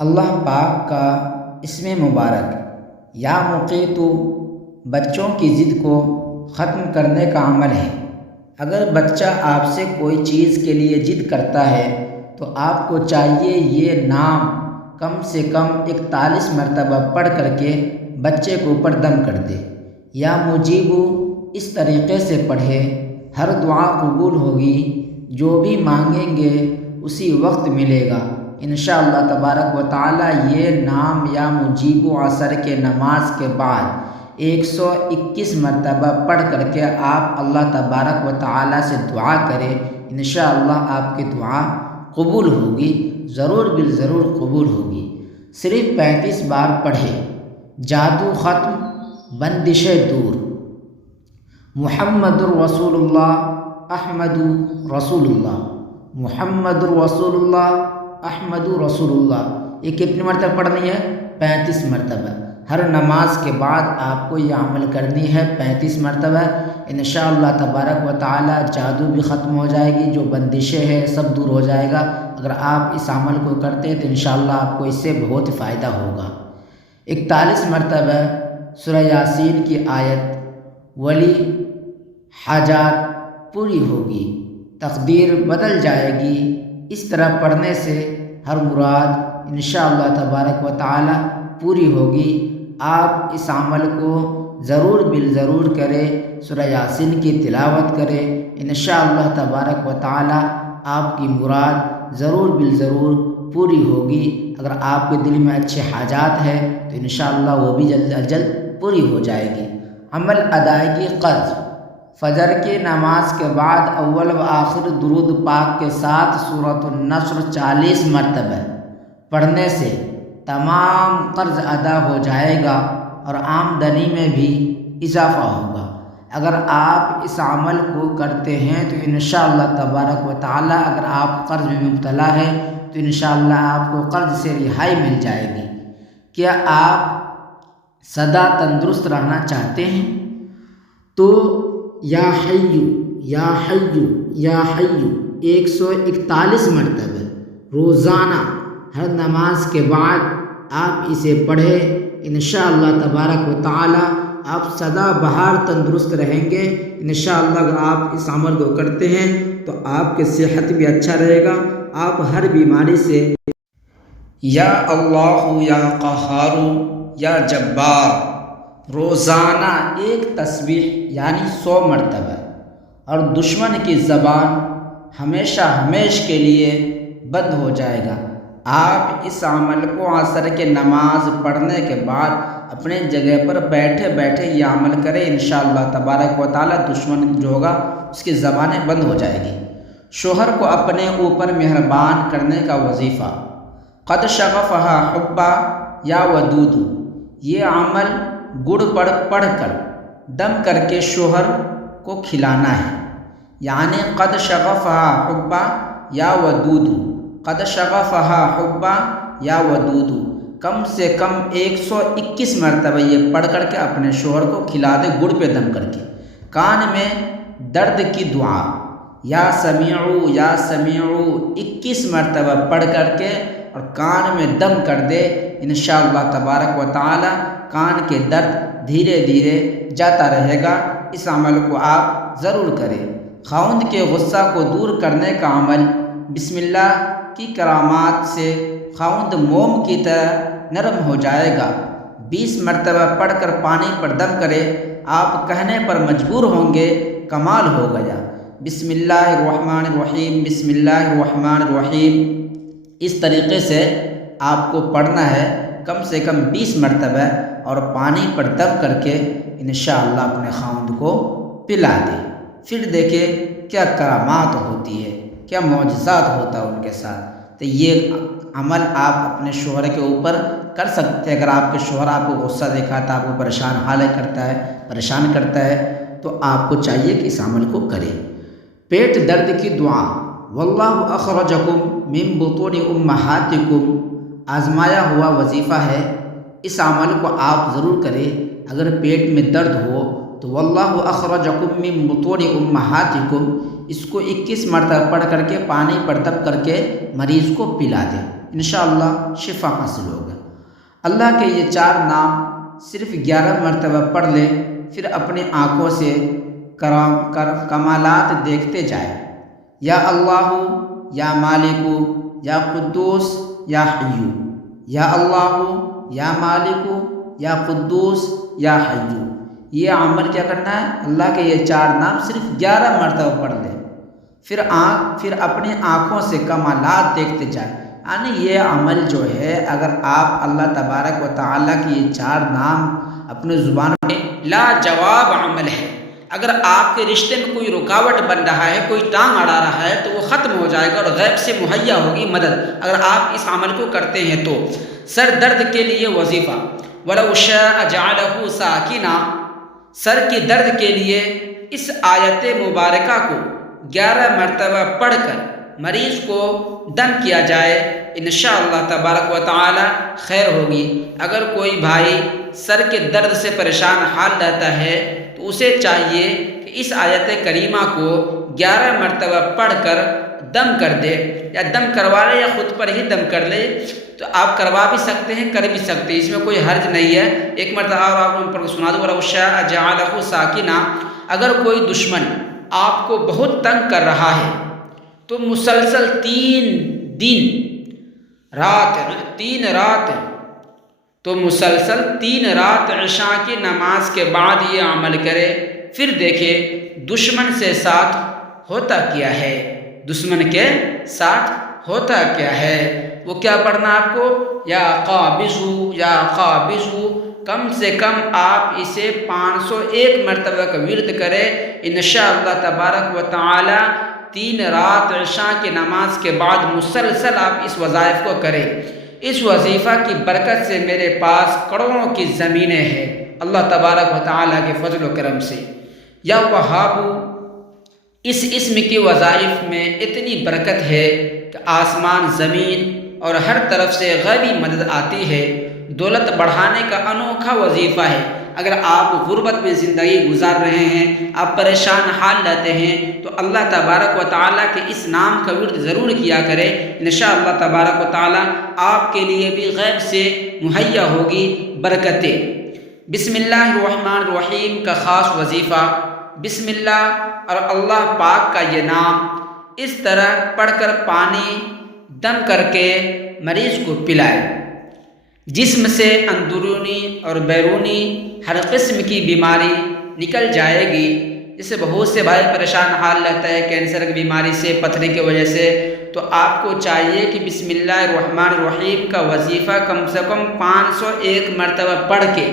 اللہ پاک کا اسم مبارک یا مقیت بچوں کی ضد کو ختم کرنے کا عمل ہے۔ اگر بچہ آپ سے کوئی چیز کے لیے ضد کرتا ہے تو آپ کو چاہیے یہ نام کم سے کم 41 مرتبہ پڑھ کر کے بچے کے اوپر دم کر دے۔ یا مجیبو اس طریقے سے پڑھے، ہر دعا قبول ہوگی، جو بھی مانگیں گے اسی وقت ملے گا انشاءاللہ تبارک و تعالی۔ یہ نام یا مجیبو عصر کے نماز کے بعد 121 مرتبہ پڑھ کر کے آپ اللہ تبارک و تعالی سے دعا کریں، انشاءاللہ آپ کی دعا قبول ہوگی، ضرور بالضرور قبول ہوگی۔ صرف 35 بار پڑھے۔ جادو ختم، بندشیں دور۔ محمد الرسول اللہ احمد رسول اللہ، محمد الرسول اللہ احمد رسول اللہ۔ یہ کتنی مرتبہ پڑھنی ہے؟ 35 مرتبہ۔ ہر نماز کے بعد آپ کو یہ عمل کرنی ہے 35 مرتبہ۔ انشاءاللہ تبارک و تعالی جادو بھی ختم ہو جائے گی، جو بندشیں ہیں سب دور ہو جائے گا۔ اگر آپ اس عمل کو کرتے ہیں تو انشاءاللہ آپ کو اس سے بہت فائدہ ہوگا۔ 41 مرتبہ سورہ یاسین کی آیت، ولی حاجات پوری ہوگی، تقدیر بدل جائے گی۔ اس طرح پڑھنے سے ہر مراد انشاءاللہ تبارک و تعالی پوری ہوگی۔ آپ اس عمل کو ضرور بالضرور کریں، سورہ یاسین کی تلاوت کریں، انشاءاللہ تبارک و تعالی آپ کی مراد ضرور بالضرور پوری ہوگی۔ اگر آپ کے دل میں اچھے حاجات ہیں تو انشاءاللہ وہ بھی جلد از جلد پوری ہو جائے گی۔ عمل ادائیگی قرض، فجر کی نماز کے بعد اول و آخر درود پاک کے ساتھ سورۃ النصر 40 مرتبہ پڑھنے سے تمام قرض ادا ہو جائے گا اور آمدنی میں بھی اضافہ ہوگا۔ اگر آپ اس عمل کو کرتے ہیں تو انشاءاللہ تبارک و تعالی اگر آپ قرض میں مبتلا ہے تو انشاءاللہ آپ کو قرض سے رہائی مل جائے گی۔ کیا آپ سدا تندرست رہنا چاہتے ہیں تو یا حیو یا حیو یا حیو 141 مرتبہ روزانہ ہر نماز کے بعد آپ اسے پڑھیں، انشاءاللہ تبارک و تعالی آپ سدا بہار تندرست رہیں گے۔ انشاءاللہ اگر آپ اس عمل کو کرتے ہیں تو آپ کی صحت بھی اچھا رہے گا، آپ ہر بیماری سے یا اللہ یا قہار یا جبار روزانہ ایک تسبیح یعنی 100 مرتبہ، اور دشمن کی زبان ہمیشہ ہمیش کے لیے بند ہو جائے گا۔ آپ اس عمل کو عصر کے نماز پڑھنے کے بعد اپنے جگہ پر بیٹھے بیٹھے یہ عمل کریں، انشاءاللہ تبارک و تعالی دشمن جو ہوگا اس کی زبانیں بند ہو جائے گی۔ شوہر کو اپنے اوپر مہربان کرنے کا وظیفہ، قد شغفہا حبا یا ودود، یہ عمل گڑ پڑھ کر دم کر کے شوہر کو کھلانا ہے، یعنی قد شغفہا حبا یا ودود، قد شغفہا حبا یا ودود، کم سے کم 121 مرتبہ یہ پڑھ کر کے اپنے شوہر کو کھلا دے گڑ پہ دم کر کے۔ کان میں درد کی دعا، یا سمیعو یا سمیعو 21 مرتبہ پڑھ کر کے اور کان میں دم کر دے، انشاءاللہ تبارک و تعالی کان کے درد دھیرے دھیرے جاتا رہے گا۔ اس عمل کو آپ ضرور کریں۔ خاوند کے غصہ کو دور کرنے کا عمل، بسم اللہ کی کرامات سے خاوند موم کی طرح نرم ہو جائے گا۔ 20 مرتبہ پڑھ کر پانی پر دم کرے، آپ کہنے پر مجبور ہوں گے کمال ہو گیا۔ بسم اللہ الرحمن الرحیم، بسم اللہ الرحمن الرحیم، اس طریقے سے آپ کو پڑھنا ہے کم سے کم 20 مرتبہ، اور پانی پر دم کر کے انشاءاللہ اپنے خاوند کو پلا دے۔ پھر دیکھیں کیا کرامات ہوتی ہے، کیا معجزات ہوتا ہے ان کے ساتھ۔ تو یہ عمل آپ اپنے شوہر کے اوپر کر سکتے ہیں۔ اگر آپ کے شوہر آپ کو غصہ دکھاتا ہے، آپ کو پریشان کرتا ہے تو آپ کو چاہیے کہ اس عمل کو کریں۔ پیٹ درد کی دعا، واللہ اخرجکم من بطون امہاتکم، آزمایا ہوا وظیفہ ہے، اس عمل کو آپ ضرور کریں۔ اگر پیٹ میں درد ہو تو واللہ اخرجکم من بطون امہاتکم، اس کو 21 مرتبہ پڑھ کر کے پانی پر دم کر کے مریض کو پلا دیں۔ انشاءاللہ شفا حاصل ہوگا۔ اللہ کے یہ 4 نام صرف 11 مرتبہ پڑھ لے، پھر اپنی آنکھوں سے کمالات دیکھتے جائے۔ یا اللہ، یا مالک، یا قدوس، یا حیو، یا اللہ، یا مالک، یا قدوس، یا حیو۔ یہ عمل کیا کرنا ہے؟ اللہ کے یہ 4 نام صرف 11 مرتبہ پڑھ لے، پھر اپنی آنکھوں سے کمالات دیکھتے جائے۔ یعنی یہ عمل جو ہے، اگر آپ اللہ تبارک و تعالیٰ کی یہ 4 نام اپنے زبان میں لاجواب عمل ہے۔ اگر آپ کے رشتے میں کوئی رکاوٹ بن رہا ہے، کوئی ٹانگ اڑا رہا ہے، تو وہ ختم ہو جائے گا اور غیب سے مہیا ہوگی مدد، اگر آپ اس عمل کو کرتے ہیں تو۔ سر درد کے لیے وظیفہ، وَلَوْ شَاءَ جَعَلَهُ سَاكِنًا، سر کی درد کے لیے اس آیت مبارکہ کو 11 مرتبہ پڑھ کر مریض کو دم کیا جائے، انشاءاللہ تبارک و تعالی خیر ہوگی۔ اگر کوئی بھائی سر کے درد سے پریشان حال رہتا ہے تو اسے چاہیے کہ اس آیت کریمہ کو 11 مرتبہ پڑھ کر دم کر دے، یا دم کروا لے یا خود پر ہی دم کر لے، تو آپ کروا بھی سکتے ہیں، کر بھی سکتے ہیں، اس میں کوئی حرج نہیں ہے۔ ایک مرتبہ اور آپ ان پر سنا دو، وَلَوْ شَاءَ جَعَلَهُ سَاكِنًا، اگر کوئی دشمن آپ کو بہت تنگ کر رہا ہے تو مسلسل 3 رات تو مسلسل 3 رات عشاء کی نماز کے بعد یہ عمل کرے، پھر دیکھے دشمن سے ساتھ ہوتا کیا ہے، دشمن کے ساتھ ہوتا کیا ہے۔ وہ کیا پڑھنا آپ کو؟ یا قابضو، یا قابضو، کم سے کم آپ اسے 501 مرتبہ کا ورد کرے، انشاءاللہ تبارک و تعالی 3 رات عشاء کی نماز کے بعد مسلسل آپ اس وظائف کو کریں۔ اس وظیفہ کی برکت سے میرے پاس کروڑوں کی زمینیں ہیں، اللہ تبارک و تعالی کے فضل و کرم سے۔ یا وہابو، اس اسم کی وظائف میں اتنی برکت ہے کہ آسمان زمین اور ہر طرف سے غیبی مدد آتی ہے۔ دولت بڑھانے کا انوکھا وظیفہ ہے۔ اگر آپ غربت میں زندگی گزار رہے ہیں، آپ پریشان حال رہتے ہیں، تو اللہ تبارک و تعالیٰ کے اس نام کا ورد ضرور کیا کرے، انشاءاللہ تبارک و تعالیٰ آپ کے لیے بھی غیب سے مہیا ہوگی برکتیں۔ بسم اللہ الرحمن الرحیم کا خاص وظیفہ، بسم اللہ اور اللہ پاک کا یہ نام اس طرح پڑھ کر پانی دم کر کے مریض کو پلائے۔ جسم سے اندرونی اور بیرونی ہر قسم کی بیماری نکل جائے گی۔ جسے بہت سے بھائی پریشان حال رہتا ہے کینسر کی بیماری سے، پتھری کی وجہ سے، تو آپ کو چاہیے کہ بسم اللہ الرحمن الرحیم کا وظیفہ کم سے کم 501 مرتبہ پڑھ کے